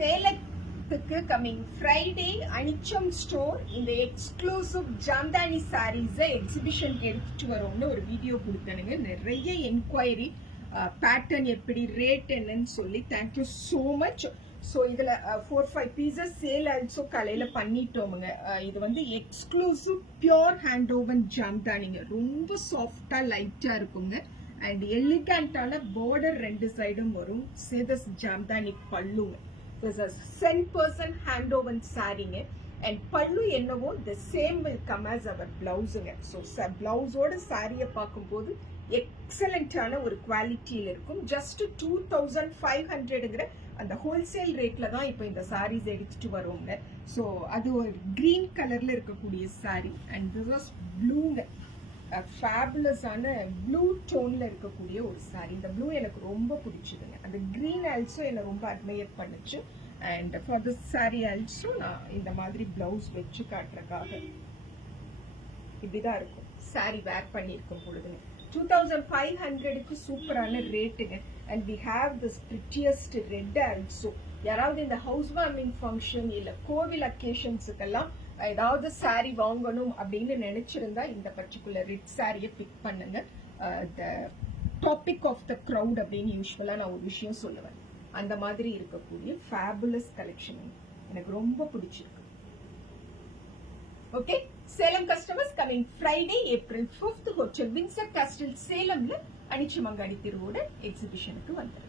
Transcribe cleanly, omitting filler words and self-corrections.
சேலத்துக்கு coming Friday அனிச்சம் store இந்த exclusive Jamdani saris எக்ஸிபிஷனுக்கு எடுத்துட்டு வரோம்னு ஒரு வீடியோ கொடுத்தனுங்க. நிறைய என்கொயரி, பேட்டர்ன் எப்படி, ரேட் என்னன்னு சொல்லி தேங்க்யூ ஸோ மச். ஸோ இதில் 4-5 பீசஸ் சேல் ஆல்சோ காலையில் பண்ணிட்டோமுங்க. இது வந்து எக்ஸ்க்ளூசிவ் பியோர் ஹேண்ட் ஓவன் ஜாம்தானிங்க. ரொம்ப சாஃப்டாக லைட்டாக இருக்குங்க. அண்ட் எலிகண்டான பார்டர் ரெண்டு சைடும் வரும். சேதஸ் ஜாம்தானி பல்லுங்க. 100% hand woven சாரீங்க. அண்ட் பல்லு என்னவோ the same will come as our பிளவுஸுங்க. ஸோ பிளவுஸோட சாரியை பார்க்கும்போது எக்ஸலண்டான ஒரு குவாலிட்டியில் இருக்கும். ஜஸ்ட் 2500ங்கிற அந்த ஹோல்சேல் ரேட்ல தான் இப்போ இந்த சாரீஸ் எடுத்துட்டு வருவோங்க. ஸோ அது ஒரு கிரீன் கலர்ல இருக்கக்கூடிய சாரி. அண்ட் திஸ் வாஸ் ப்ளூங்க. ஃபேபுலஸான ப்ளூ டோன்ல இருக்கக்கூடிய ஒரு சாரி. இந்த ப்ளூ எனக்கு ரொம்ப பிடிச்சதுங்க. அந்த கிரீன் ஆல்சோ என்னை ரொம்ப அட்மையர் பண்ணுச்சு. And for this sorry also நான் இந்த மாதிரி பிளவுஸ் வச்சு காட்டுறதுக்காக இப்படிதான் இருக்கும் சாரி வேர் பண்ணியிருக்கும் பொழுதுங்க. 2500க்கு சூப்பரான ரேட்டுங்க. And we have this prettiest red also. யாராவது இந்த ஹவுஸ் வார்மிங் ஃபங்க்ஷன் இல்ல கோவில் அக்கேஷன்ஸுக்கெல்லாம் ஏதாவது சாரி வாங்கணும் அப்படின்னு நினைச்சிருந்தா இந்த பர்டிகுலர் ரெட் சாரியை பிக் பண்ணுங்க. The topic of the crowd அப்படின்னு யூஸ்வலா நான் ஒரு விஷயம் சொல்லுவேன். அந்த மாதிரி இருக்கக்கூடிய ஃபேபுலஸ் கலெக்ஷன் எனக்கு ரொம்ப பிடிச்சிருக்கு. Okay, Salem customers coming Friday April 5th hotel Windsor Castle சேலம்ல அனிச்சமங்காடி திருவோட எக்ஸிபிஷனுக்கு வந்துடும்.